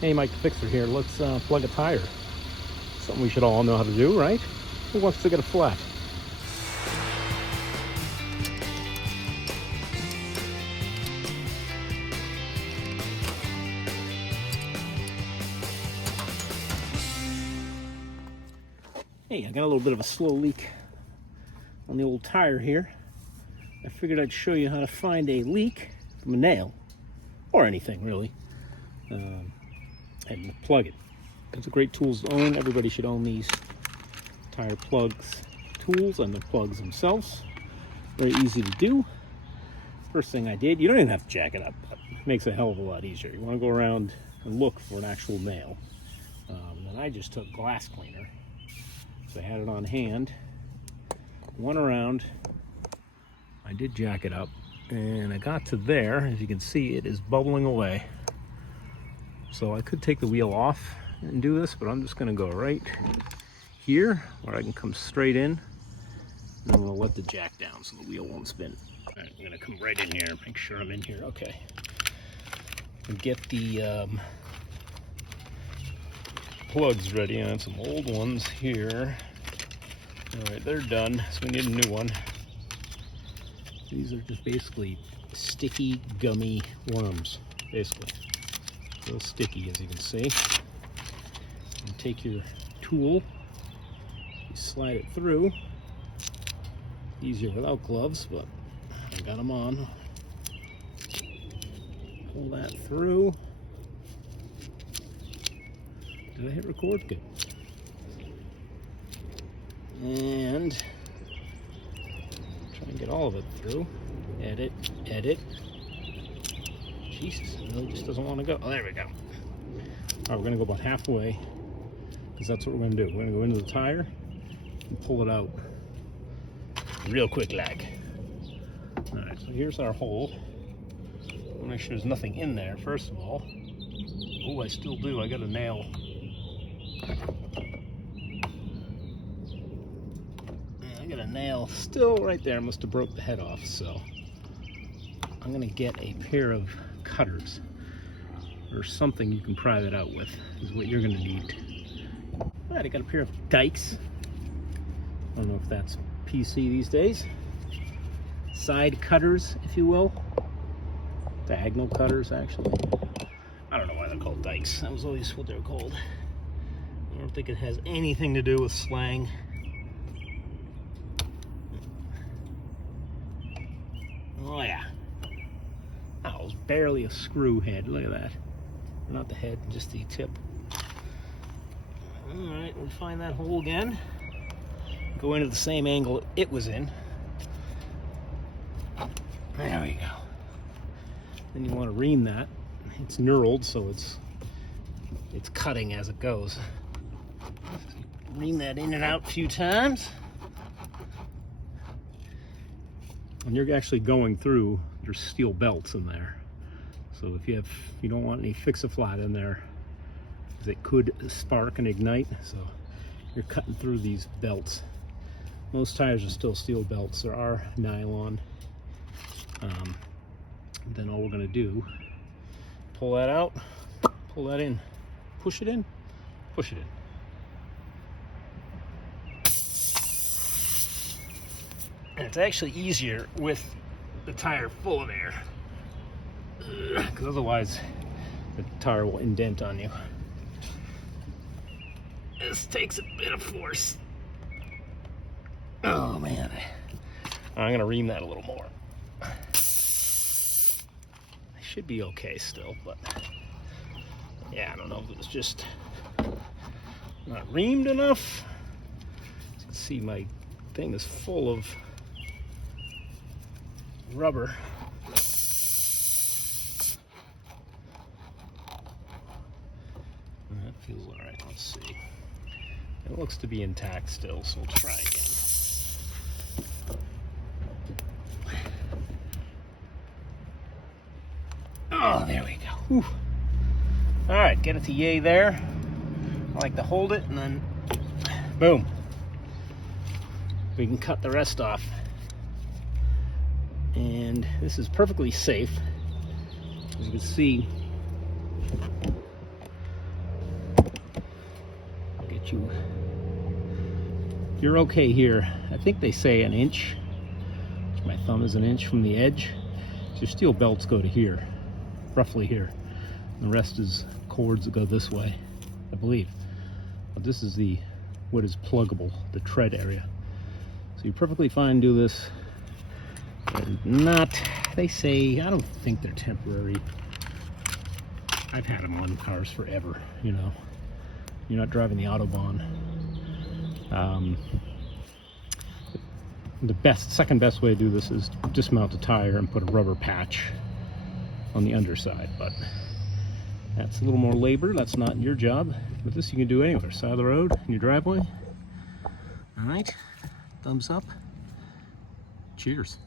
Hey, Mike the Fixer here. Let's plug a tire. Something we should all know how to do, right? Who wants to get a flat? Hey, I got a little bit of a slow leak on the old tire here. I figured I'd show you how to find a leak from a nail, or anything really, and plug it. It's a great tools to own. Everybody should own these tire plugs tools and the plugs themselves. Very easy to do. First thing I did, you don't even have to jack it up. It makes it a hell of a lot easier. You want to go around and look for an actual nail. Then I just took glass cleaner. So I had it on hand, went around, I did jack it up, and I got to there. As you can see, it is bubbling away. So I could take the wheel off and do this, but I'm just gonna go right here where I can come straight in, and I'm gonna let the jack down so the wheel won't spin. All right, I'm gonna come right in here and make sure I'm in here, okay. And get the plugs ready. I have some old ones here. All right, they're done, so we need a new one. These are just basically sticky, gummy worms, basically. Real sticky, as you can see. And take your tool, you slide it through. Easier without gloves, but I got them on. Pull that through. Did I hit record? Good. And try and get all of it through. Edit, edit. Jesus, it really just doesn't want to go. Oh, there we go. All right, we're gonna go about halfway, because that's what we're gonna do. We're gonna go into the tire and pull it out. Real quick lag. All right, so here's our hole. We'll make sure there's nothing in there, first of all. Oh, I still do. I got a nail. I got a nail still right there. Must have broke the head off, so I'm gonna get a pair of cutters or something you can pry that out with is what you're gonna need. All right, I got a pair of dikes. I don't know if that's PC these days. Side cutters, if you will. Diagonal cutters, actually. I don't know why they're called dikes. That was always what they were called. I don't think it has anything to do with slang. Oh yeah. That was barely a screw head. Look at that. Not the head, just the tip. Alright, we'll find that hole again. Go into the same angle it was in. There we go. Then you want to ream that. It's knurled, so it's cutting as it goes. Ream that in and out a few times. And you're actually going through your steel belts in there. So if you don't want any fix-a-flat in there, because it could spark and ignite, so you're cutting through these belts. Most tires are still steel belts. There are nylon. Then all we're gonna do, pull that out, pull that in, push it in, push it in. And it's actually easier with the tire full of air, because otherwise the tire will indent on you. This takes a bit of force. Oh man. I'm gonna ream that a little more. I should be okay still, but yeah, I don't know if it was just not reamed enough. As you can see, my thing is full of rubber. That feels all right. Let's see. It looks to be intact still, so we'll try again. Oh, there we go. Whew. All right, get it to yay there. I like to hold it and then boom. We can cut the rest off. And this is perfectly safe. As you can see, got you. You're okay here. I think they say an inch. My thumb is an inch from the edge. So your steel belts go to here, roughly here. And the rest is cords that go this way, I believe. But this is what is pluggable, the tread area. So you're perfectly fine to do this. And not, they say, I don't think they're temporary. I've had them on cars forever, you know. You're not driving the Autobahn. The second best way to do this is dismount the tire and put a rubber patch on the underside, but that's a little more labor. That's not your job, but this you can do anywhere. Side of the road, in your driveway. All right, thumbs up. Cheers.